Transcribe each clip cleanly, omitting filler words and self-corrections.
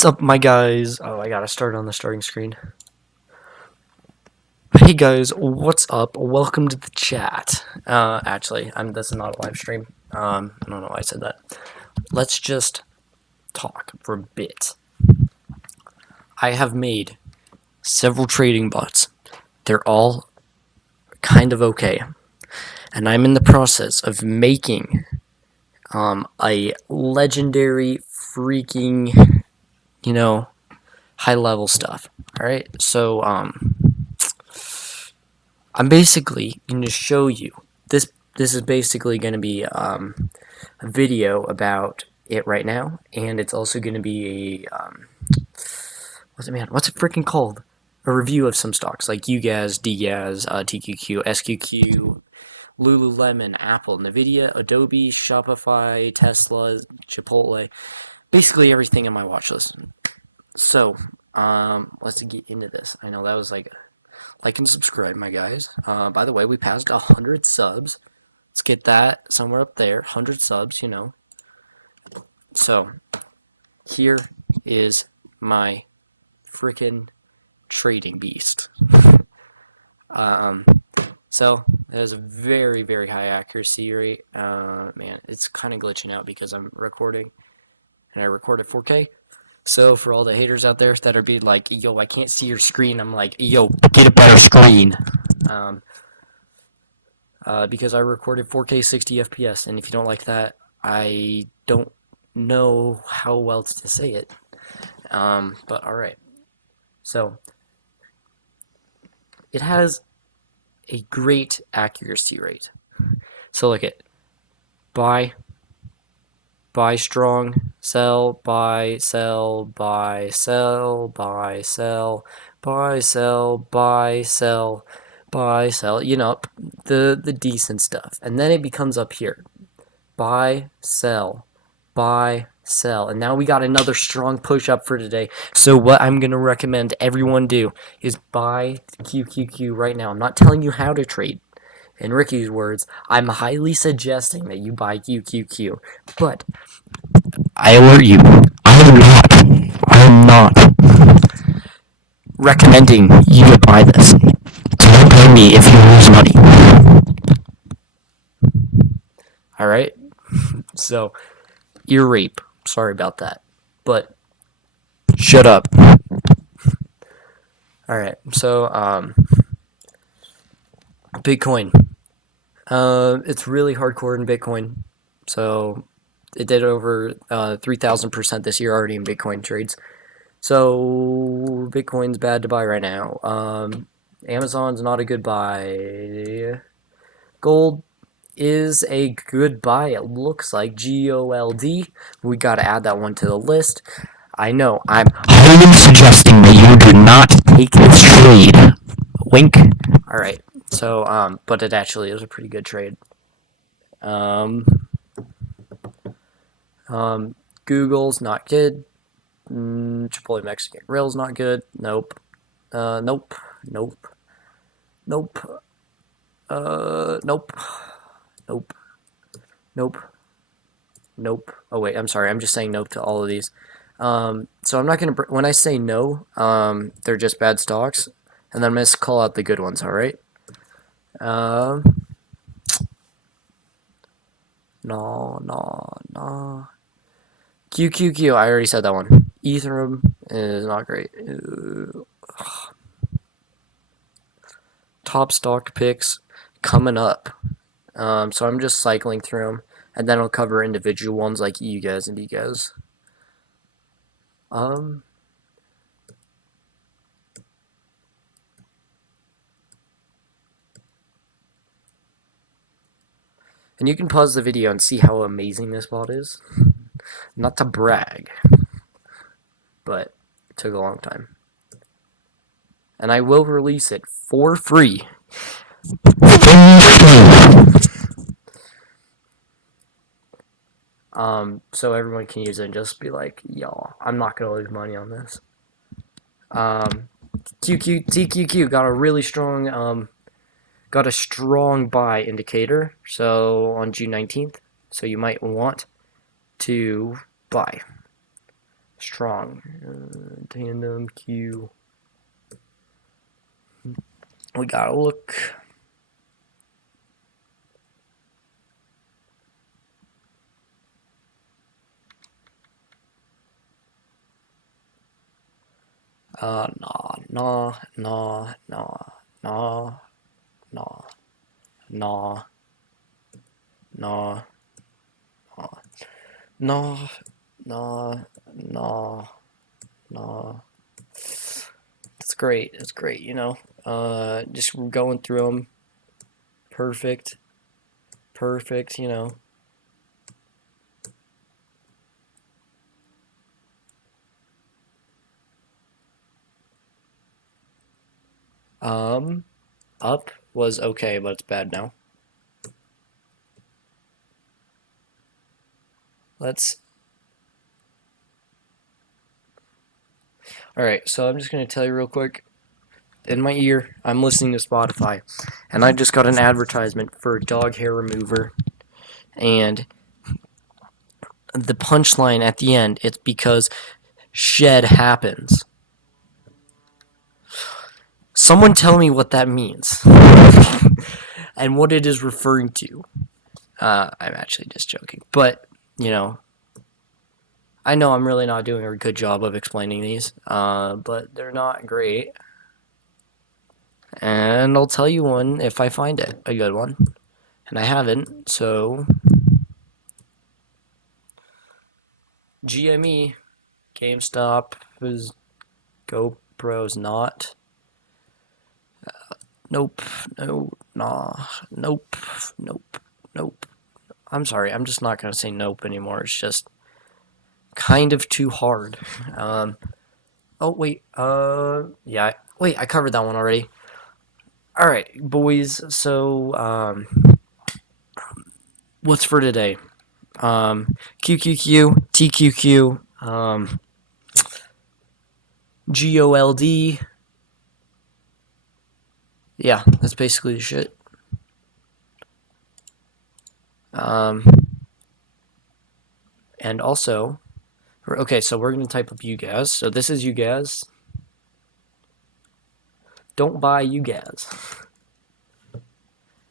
What's up, my guys? Oh, I gotta start on the starting screen. Hey guys, what's up? Welcome to the chat. Actually, this is not a live stream. I don't know why I said that. Let's just talk for a bit. I have made several trading bots. They're all kind of okay. And I'm in the process of making a legendary freaking, high level stuff. Alright, so I'm basically going to show you this. This is basically going to be a video about it right now, and it's also going to be a what's it freaking called? A review of some stocks like Ugaz, Dgaz, TQQ, SQQ, Lululemon, Apple, Nvidia, Adobe, Shopify, Tesla, Chipotle, basically everything in my watch list. So, let's get into this. I know that was like and subscribe, my guys. By the way, we passed 100 subs. Let's get that somewhere up there. 100 subs, So, here is my freaking trading beast. So, it has a very, very high accuracy rate. Man, it's kind of glitching out because I'm recording, and I record at 4K. So for all the haters out there that are be like, yo, I can't see your screen, I'm like, yo, get a better screen. Because I recorded 4K 60 FPS, and if you don't like that, I don't know how else to say it. But alright. So, it has a great accuracy rate. So look at buy strong, sell, buy, sell, buy, sell, buy, sell, buy, sell, buy, sell, buy, sell, the decent stuff. And then it becomes up here. Buy, sell, and now we got another strong push up for today. So what I'm going to recommend everyone do is buy QQQ right now. I'm not telling you how to trade. In Ricky's words, I'm highly suggesting that you buy QQQ. But I alert you, I'm not recommending you to buy this. Don't pay me if you lose money. Alright? So, ear rape. Sorry about that. But, shut up. Alright, so, Bitcoin. It's really hardcore in Bitcoin. So, it did over 3,000% this year already in Bitcoin trades. So, Bitcoin's bad to buy right now. Amazon's not a good buy. Gold is a good buy, it looks like. GOLD. We gotta add that one to the list. I know, I'm highly suggesting that you do not take this trade. Wink. Alright, so, but it actually is a pretty good trade. Google's not good. Chipotle Mexican Grill's not good. Nope. Nope. Nope. Nope. Nope. Nope. Nope. Nope. Oh wait, I'm sorry. I'm just saying nope to all of these. So I'm not gonna. When I say no, they're just bad stocks, and then I'm gonna call out the good ones. All right. No. QQQ. I already said that one. Ethereum is not great. Top stock picks coming up. So I'm just cycling through them, and then I'll cover individual ones like Ugaz and Dgaz. And you can pause the video and see how amazing this bot is. Not to brag, but it took a long time. And I will release it for free. So everyone can use it and just be like, y'all, I'm not gonna lose money on this. TQQ got a really strong, got a strong buy indicator, so on June 19th, so you might want to buy. strong. Tandem Q. We gotta look. Nah, nah, nah, nah, nah, nah, nah, nah, nah, nah, nah, nah. It's great. It's great, you know. Just going through them. Perfect. Perfect, you know. Um, Up was okay, but it's bad now. Let's. Alright, so I'm just going to tell you real quick. In my ear, I'm listening to Spotify, and I just got an advertisement for a dog hair remover. And the punchline at the end, it's because shed happens. Someone tell me what that means and what it is referring to. I'm actually just joking, but you know, I know I'm really not doing a good job of explaining these, but they're not great. And I'll tell you one if I find it, a good one. And I haven't, so GME, GameStop is GoPro's not. Nope, no, nah, nope, nope, nope. I'm sorry, I'm just not gonna say nope anymore. It's just kind of too hard. Oh wait, yeah, wait, I covered that one already. All right, boys. So, what's for today? QQQ, TQQ, GOLD. Yeah, that's basically the shit. Um, and also, okay, so we're gonna type up Ugaz. So this is Ugaz. Don't buy Ugaz.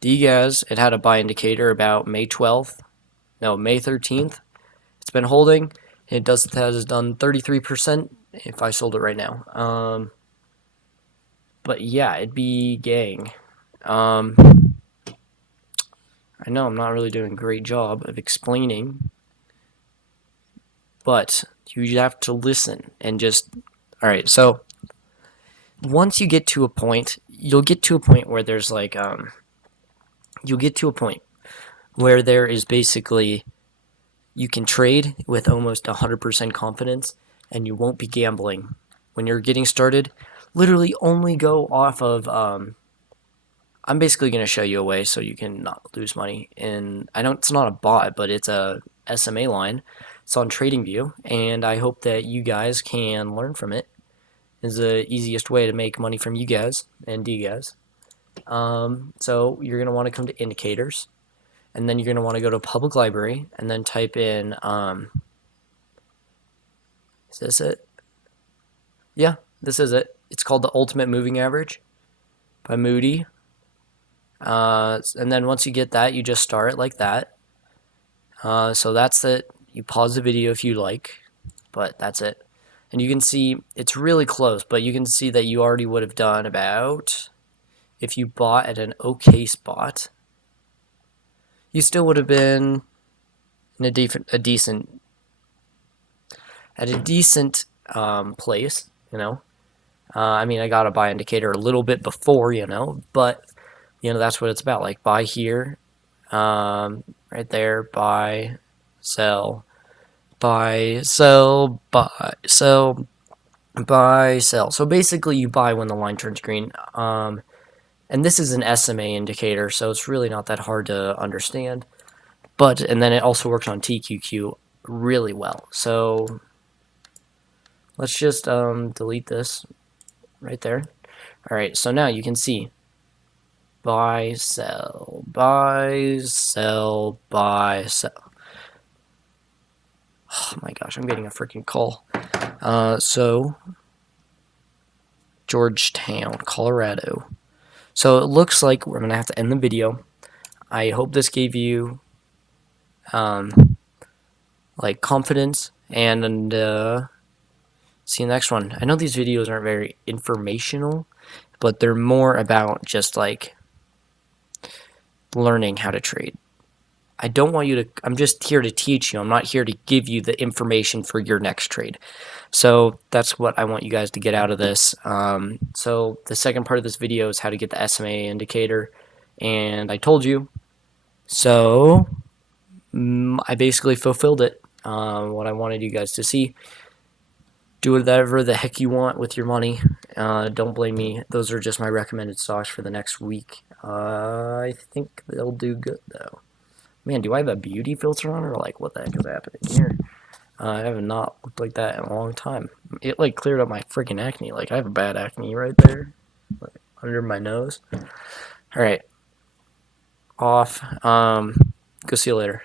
Ugaz, it had a buy indicator about May 12th. No, May 13th. It's been holding. It has done 33% if I sold it right now. But yeah, it'd be gang. I know I'm not really doing a great job of explaining, but you have to listen and just. All right, so once you get to a point, you'll get to a point where there's like you'll get to a point where there is basically you can trade with almost 100% confidence and you won't be gambling. When you're getting started, literally only go off of I'm basically going to show you a way so you can not lose money. And I know it's not a bot, but it's a SMA line. It's on TradingView, and I hope that you guys can learn from it. It's the easiest way to make money from you guys and D guys. So you're going to want to come to indicators, and then you're going to want to go to public library, and then type in, is this it? Yeah, this is it. It's called the Ultimate Moving Average by Moody. And then once you get that, you just start it like that. So that's it. You pause the video if you like, but that's it. And you can see it's really close, but you can see that you already would have done about, if you bought at an okay spot, you still would have been in a decent place, you know. I mean, I got a buy indicator a little bit before, you know, but you know that's what it's about. Like buy here, right there, buy, sell, buy, sell, buy, sell, buy, sell. So basically, you buy when the line turns green. And this is an SMA indicator, so it's really not that hard to understand. But and then it also works on TQQ really well. So let's just delete this right there. All right, so now you can see buy, sell, buy, sell, buy, sell. Oh my gosh, I'm getting a freaking call. So Georgetown, Colorado. So it looks like we're gonna have to end the video. I hope this gave you like confidence, and see you next one. I know these videos aren't very informational, but they're more about just like learning how to trade. I don't want you to, I'm just here to teach you. I'm not here to give you the information for your next trade. So that's what I want you guys to get out of this. So the second part of this video is how to get the SMA indicator, and I told you. So I basically fulfilled it. What I wanted you guys to see. Do whatever the heck you want with your money. Don't blame me. Those are just my recommended stocks for the next week. I think they'll do good though. Man, do I have a beauty filter on, or like what the heck is happening here? I have not looked like that in a long time. It like cleared up my freaking acne. Like I have a bad acne right there, like, under my nose. All right, off. Go see you later.